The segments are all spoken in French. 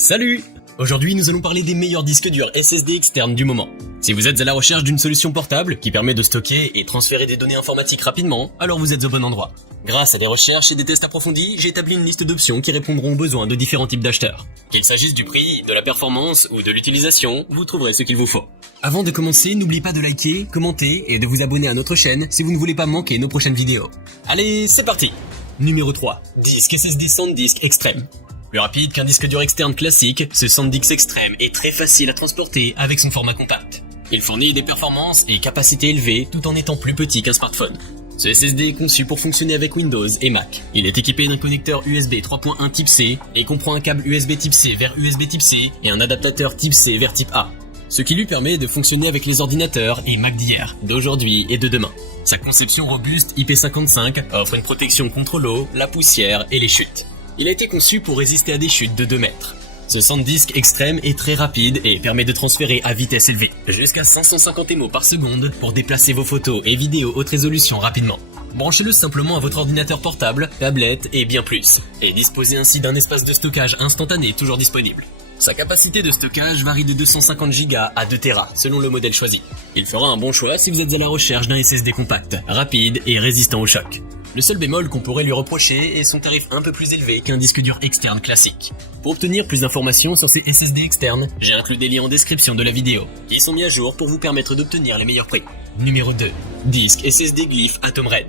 Salut! Aujourd'hui, nous allons parler des meilleurs disques durs SSD externes du moment. Si vous êtes à la recherche d'une solution portable qui permet de stocker et transférer des données informatiques rapidement, alors vous êtes au bon endroit. Grâce à des recherches et des tests approfondis, j'ai établi une liste d'options qui répondront aux besoins de différents types d'acheteurs. Qu'il s'agisse du prix, de la performance ou de l'utilisation, vous trouverez ce qu'il vous faut. Avant de commencer, n'oubliez pas de liker, commenter et de vous abonner à notre chaîne si vous ne voulez pas manquer nos prochaines vidéos. Allez, c'est parti! Numéro 3. Disque SSD SanDisk Extreme. Plus rapide qu'un disque dur externe classique, ce SanDisk Extreme est très facile à transporter avec son format compact. Il fournit des performances et capacités élevées tout en étant plus petit qu'un smartphone. Ce SSD est conçu pour fonctionner avec Windows et Mac. Il est équipé d'un connecteur USB 3.1 Type C et comprend un câble USB Type C vers USB Type C et un adaptateur Type C vers Type A. Ce qui lui permet de fonctionner avec les ordinateurs et Mac d'hier, d'aujourd'hui et de demain. Sa conception robuste IP55 offre une protection contre l'eau, la poussière et les chutes. Il a été conçu pour résister à des chutes de 2 mètres. Ce SanDisk Extreme est très rapide et permet de transférer à vitesse élevée, jusqu'à 550 MO par seconde pour déplacer vos photos et vidéos haute résolution rapidement. Branchez-le simplement à votre ordinateur portable, tablette et bien plus, et disposez ainsi d'un espace de stockage instantané toujours disponible. Sa capacité de stockage varie de 250 Go à 2 Tera selon le modèle choisi. Il fera un bon choix si vous êtes à la recherche d'un SSD compact, rapide et résistant au choc. Le seul bémol qu'on pourrait lui reprocher est son tarif un peu plus élevé qu'un disque dur externe classique. Pour obtenir plus d'informations sur ces SSD externes, j'ai inclus des liens en description de la vidéo, qui sont mis à jour pour vous permettre d'obtenir les meilleurs prix. Numéro 2. Disque SSD Glyph Atom Red.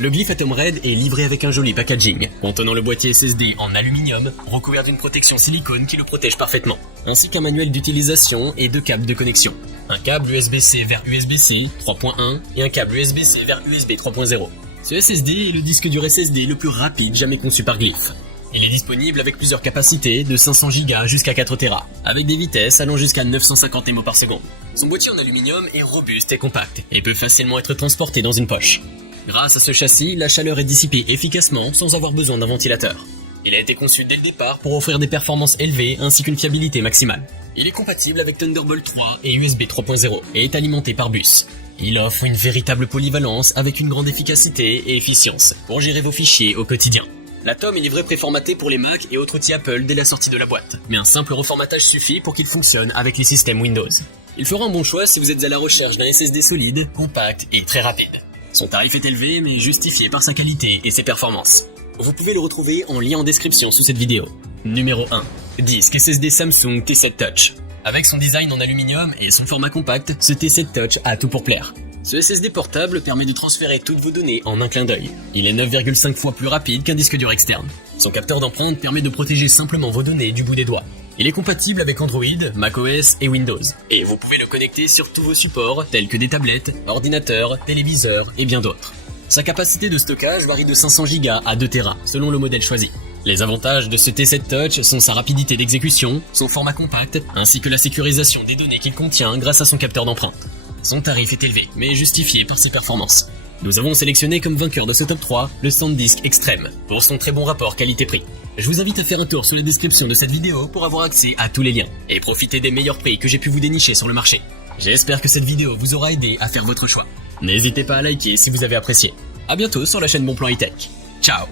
Le Glyph Atom Red est livré avec un joli packaging, contenant le boîtier SSD en aluminium, recouvert d'une protection silicone qui le protège parfaitement, ainsi qu'un manuel d'utilisation et 2 câbles de connexion. Un câble USB-C vers USB-C 3.1 et un câble USB-C vers USB 3.0. Ce SSD est le disque dur SSD le plus rapide jamais conçu par Glyph. Il est disponible avec plusieurs capacités de 500 Go jusqu'à 4 Tera, avec des vitesses allant jusqu'à 950 MO par seconde. Son boîtier en aluminium est robuste et compact, et peut facilement être transporté dans une poche. Grâce à ce châssis, la chaleur est dissipée efficacement sans avoir besoin d'un ventilateur. Il a été conçu dès le départ pour offrir des performances élevées ainsi qu'une fiabilité maximale. Il est compatible avec Thunderbolt 3 et USB 3.0 et est alimenté par bus. Il offre une véritable polyvalence avec une grande efficacité et efficience pour gérer vos fichiers au quotidien. L'Atom est livré préformaté pour les Mac et autres outils Apple dès la sortie de la boîte, mais un simple reformatage suffit pour qu'il fonctionne avec les systèmes Windows. Il fera un bon choix si vous êtes à la recherche d'un SSD solide, compact et très rapide. Son tarif est élevé mais justifié par sa qualité et ses performances. Vous pouvez le retrouver en lien en description sous cette vidéo. Numéro 1. Disque SSD Samsung T7 Touch. Avec son design en aluminium et son format compact, ce T7 Touch a tout pour plaire. Ce SSD portable permet de transférer toutes vos données en un clin d'œil. Il est 9,5 fois plus rapide qu'un disque dur externe. Son capteur d'empreinte permet de protéger simplement vos données du bout des doigts. Il est compatible avec Android, macOS et Windows. Et vous pouvez le connecter sur tous vos supports tels que des tablettes, ordinateurs, téléviseurs et bien d'autres. Sa capacité de stockage varie de 500 Go à 2 Tera selon le modèle choisi. Les avantages de ce T7 Touch sont sa rapidité d'exécution, son format compact, ainsi que la sécurisation des données qu'il contient grâce à son capteur d'empreinte. Son tarif est élevé, mais justifié par ses performances. Nous avons sélectionné comme vainqueur de ce top 3 le SanDisk Extreme, pour son très bon rapport qualité-prix. Je vous invite à faire un tour sur la description de cette vidéo pour avoir accès à tous les liens, et profiter des meilleurs prix que j'ai pu vous dénicher sur le marché. J'espère que cette vidéo vous aura aidé à faire votre choix. N'hésitez pas à liker si vous avez apprécié. A bientôt sur la chaîne Bonplan High Tech. Ciao!